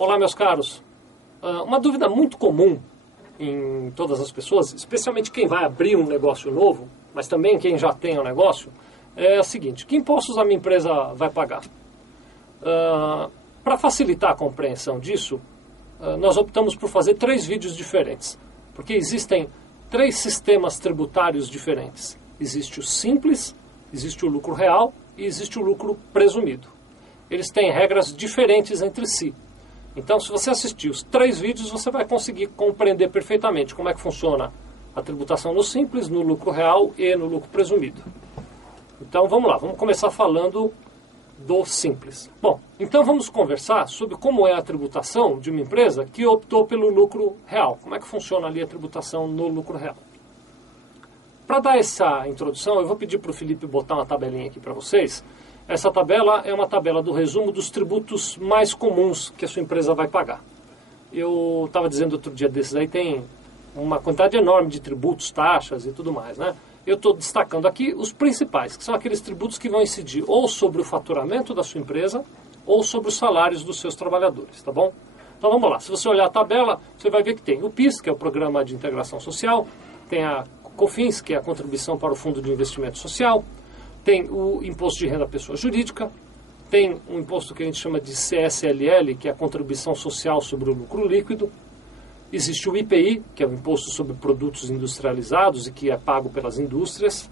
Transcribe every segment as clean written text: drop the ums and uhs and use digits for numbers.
Olá, meus caros. Uma dúvida muito comum em todas as pessoas, especialmente quem vai abrir um negócio novo, mas também quem já tem um negócio, é a seguinte: que impostos a minha empresa vai pagar? Para facilitar a compreensão disso, nós optamos por fazer 3 vídeos diferentes, porque existem 3 sistemas tributários diferentes. Existe o simples, existe o lucro real e existe o lucro presumido. Eles têm regras diferentes entre si. Então, se você assistir os 3 vídeos, você vai conseguir compreender perfeitamente como é que funciona a tributação no simples, no lucro real e no lucro presumido. Então, vamos lá, vamos começar falando do simples. Bom, então vamos conversar sobre como é a tributação de uma empresa que optou pelo lucro real. Como é que funciona ali a tributação no lucro real? Para dar essa introdução, eu vou pedir para o Felipe botar uma tabelinha aqui para vocês. Essa tabela é uma tabela do resumo dos tributos mais comuns que a sua empresa vai pagar. Eu estava dizendo outro dia desses aí, tem uma quantidade enorme de tributos, taxas e tudo mais, né? Eu estou destacando aqui os principais, que são aqueles tributos que vão incidir ou sobre o faturamento da sua empresa ou sobre os salários dos seus trabalhadores, tá bom? Então vamos lá, se você olhar a tabela, você vai ver que tem o PIS, que é o Programa de Integração Social, tem a COFINS, que é a Contribuição para o Fundo de Investimento Social, tem o Imposto de Renda à Pessoa Jurídica, tem um imposto que a gente chama de CSLL, que é a Contribuição Social sobre o Lucro Líquido. Existe o IPI, que é o Imposto sobre Produtos Industrializados e que é pago pelas indústrias.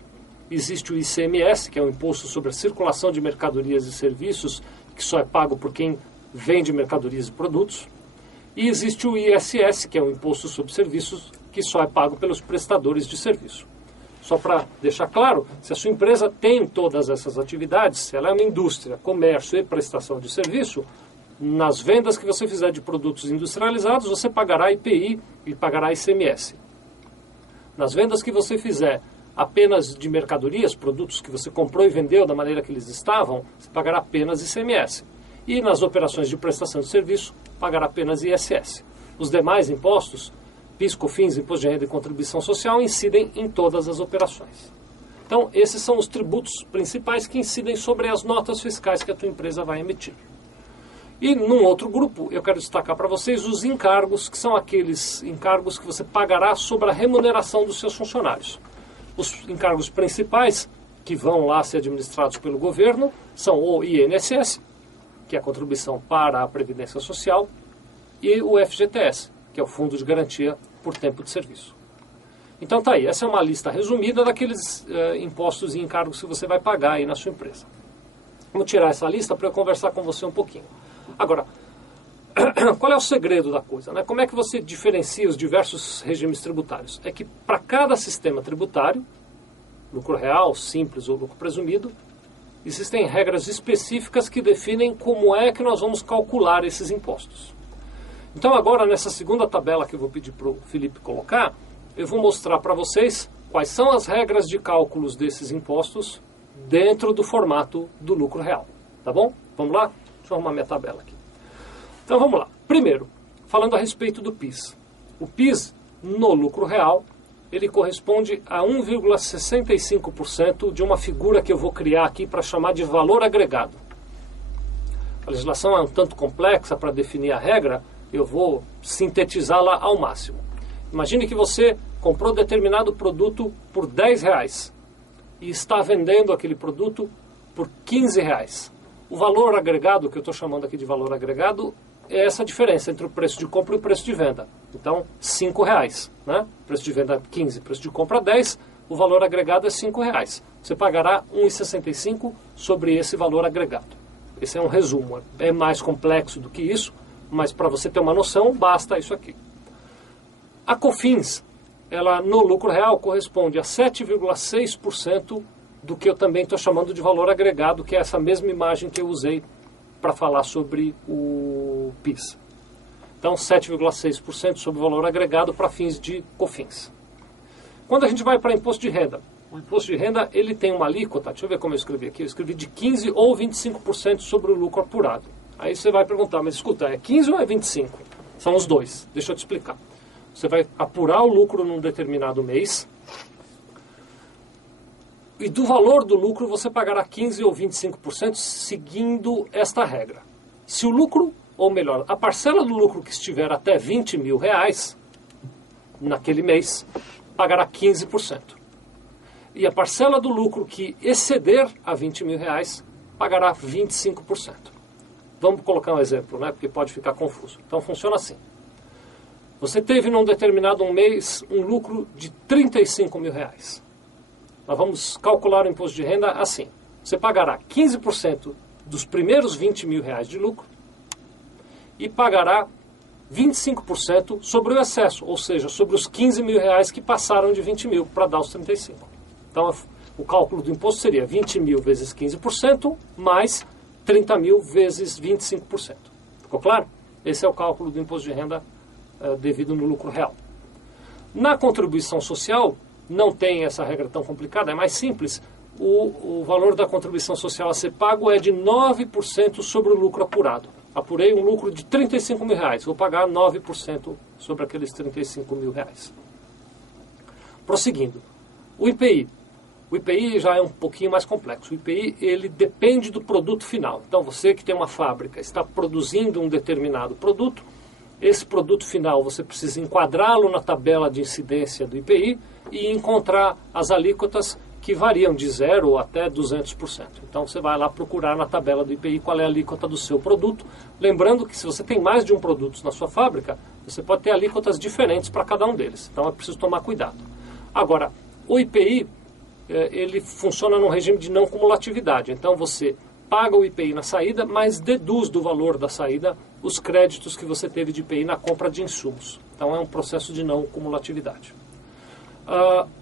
Existe o ICMS, que é o Imposto sobre a Circulação de Mercadorias e Serviços, que só é pago por quem vende mercadorias e produtos. E existe o ISS, que é o Imposto sobre Serviços, que só é pago pelos prestadores de serviço. Só para deixar claro, se a sua empresa tem todas essas atividades, se ela é uma indústria, comércio e prestação de serviço, nas vendas que você fizer de produtos industrializados, você pagará IPI e pagará ICMS. Nas vendas que você fizer apenas de mercadorias, produtos que você comprou e vendeu da maneira que eles estavam, você pagará apenas ICMS. E nas operações de prestação de serviço, pagará apenas ISS. Os demais impostos, PIS, COFINS, Imposto de Renda e Contribuição Social, incidem em todas as operações. Então, esses são os tributos principais que incidem sobre as notas fiscais que a tua empresa vai emitir. E num outro grupo, eu quero destacar para vocês os encargos, que são aqueles encargos que você pagará sobre a remuneração dos seus funcionários. Os encargos principais, que vão lá ser administrados pelo governo, são o INSS, que é a Contribuição para a Previdência Social, e o FGTS, que é o Fundo de Garantia por Tempo de Serviço. Então tá aí, essa é uma lista resumida daqueles impostos e encargos que você vai pagar aí na sua empresa. Vamos tirar essa lista para eu conversar com você um pouquinho. Agora, qual é o segredo da coisa, né? Como é que você diferencia os diversos regimes tributários? É que para cada sistema tributário, lucro real, simples ou lucro presumido, existem regras específicas que definem como é que nós vamos calcular esses impostos. Então agora, nessa segunda tabela que eu vou pedir para o Felipe colocar, eu vou mostrar para vocês quais são as regras de cálculos desses impostos dentro do formato do lucro real. Tá bom? Vamos lá? Deixa eu arrumar minha tabela aqui. Então vamos lá. Primeiro, falando a respeito do PIS. O PIS, no lucro real, ele corresponde a 1,65% de uma figura que eu vou criar aqui para chamar de valor agregado. A legislação é um tanto complexa para definir a regra, eu vou sintetizá-la ao máximo. Imagine que você comprou determinado produto por R$10 e está vendendo aquele produto por R$15. O valor agregado, que eu estou chamando aqui de valor agregado, é essa diferença entre o preço de compra e o preço de venda. Então, R$5, né? Preço de venda 15, preço de compra 10, o valor agregado é R$5. Você pagará 1,65 sobre esse valor agregado. Esse é um resumo, é mais complexo do que isso, mas para você ter uma noção, basta isso aqui. A COFINS, ela no lucro real corresponde a 7,6% do que eu também estou chamando de valor agregado, que é essa mesma imagem que eu usei para falar sobre o PIS. Então, 7,6% sobre o valor agregado para fins de COFINS. Quando a gente vai para imposto de renda, o imposto de renda ele tem uma alíquota, deixa eu ver como eu escrevi aqui, eu escrevi de 15% ou 25% sobre o lucro apurado. Aí você vai perguntar, mas escuta, é 15 ou é 25? São os dois, deixa eu te explicar. Você vai apurar o lucro num determinado mês, e do valor do lucro você pagará 15% ou 25% seguindo esta regra. Se o lucro ou melhor, a parcela do lucro que estiver até R$20.000 naquele mês, pagará 15%. E a parcela do lucro que exceder a R$20.000 pagará 25%. Vamos colocar um exemplo, né? Porque pode ficar confuso. Então funciona assim. Você teve num determinado mês um lucro de R$35.000. Nós vamos calcular o imposto de renda assim. Você pagará 15% dos primeiros R$20.000 de lucro e pagará 25% sobre o excesso, ou seja, sobre os R$15.000 que passaram de 20.000 para dar os 35. Então o cálculo do imposto seria 20.000 vezes 15% mais 30.000 vezes 25%. Ficou claro? Esse é o cálculo do imposto de renda devido no lucro real. Na contribuição social, não tem essa regra tão complicada, é mais simples. O valor da contribuição social a ser pago é de 9% sobre o lucro apurado. Apurei um lucro de R$35.000, vou pagar 9% sobre aqueles R$35.000. Prosseguindo, o IPI. O IPI já é um pouquinho mais complexo. O IPI, ele depende do produto final. Então, você que tem uma fábrica, está produzindo um determinado produto, esse produto final você precisa enquadrá-lo na tabela de incidência do IPI e encontrar as alíquotas que variam de 0 até 200%. Então você vai lá procurar na tabela do IPI qual é a alíquota do seu produto. Lembrando que se você tem mais de um produto na sua fábrica, você pode ter alíquotas diferentes para cada um deles. Então é preciso tomar cuidado. Agora, o IPI, ele funciona num regime de não cumulatividade. Então você paga o IPI na saída, mas deduz do valor da saída os créditos que você teve de IPI na compra de insumos. Então é um processo de não cumulatividade.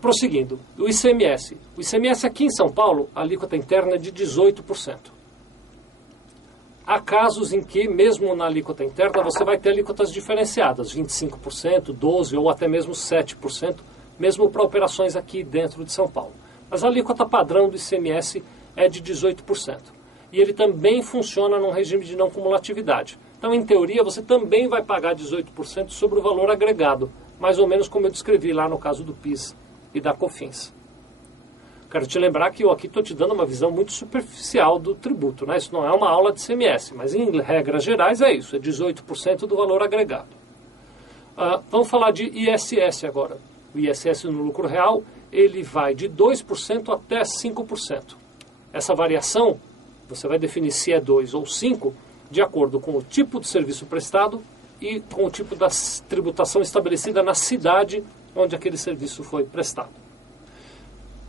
Prosseguindo, o ICMS. O ICMS aqui em São Paulo, a alíquota interna é de 18%. Há casos em que, mesmo na alíquota interna, você vai ter alíquotas diferenciadas, 25%, 12% ou até mesmo 7%, mesmo para operações aqui dentro de São Paulo. Mas a alíquota padrão do ICMS é de 18%. E ele também funciona num regime de não cumulatividade. Então, em teoria, você também vai pagar 18% sobre o valor agregado, mais ou menos como eu descrevi lá no caso do PIS e da COFINS. Quero te lembrar que eu aqui estou te dando uma visão muito superficial do tributo, né? Isso não é uma aula de ICMS, mas em regras gerais é isso, é 18% do valor agregado. Vamos falar de ISS agora. O ISS no lucro real, ele vai de 2% até 5%. Essa variação, você vai definir se é 2 ou 5, de acordo com o tipo de serviço prestado e com o tipo da tributação estabelecida na cidade onde aquele serviço foi prestado.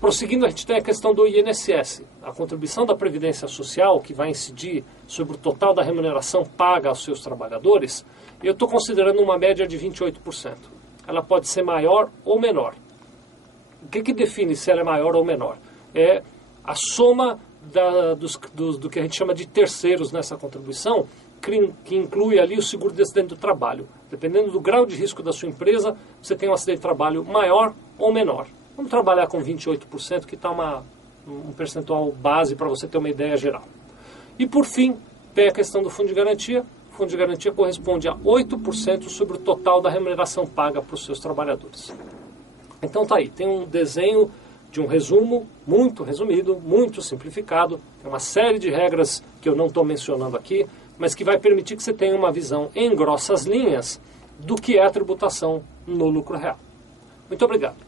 Prosseguindo, a gente tem a questão do INSS, a contribuição da Previdência Social, que vai incidir sobre o total da remuneração paga aos seus trabalhadores, eu estou considerando uma média de 28%. Ela pode ser maior ou menor. O que define se ela é maior ou menor? É a soma do que a gente chama de terceiros nessa contribuição, que inclui ali o seguro de acidente do trabalho. Dependendo do grau de risco da sua empresa, você tem um acidente de trabalho maior ou menor. Vamos trabalhar com 28%, que está um percentual base para você ter uma ideia geral. E por fim, tem a questão do fundo de garantia. O fundo de garantia corresponde a 8% sobre o total da remuneração paga para os seus trabalhadores. Então tá aí, tem um desenho de um resumo muito resumido, muito simplificado. Tem uma série de regras que eu não estou mencionando aqui, mas que vai permitir que você tenha uma visão em grossas linhas do que é a tributação no lucro real. Muito obrigado.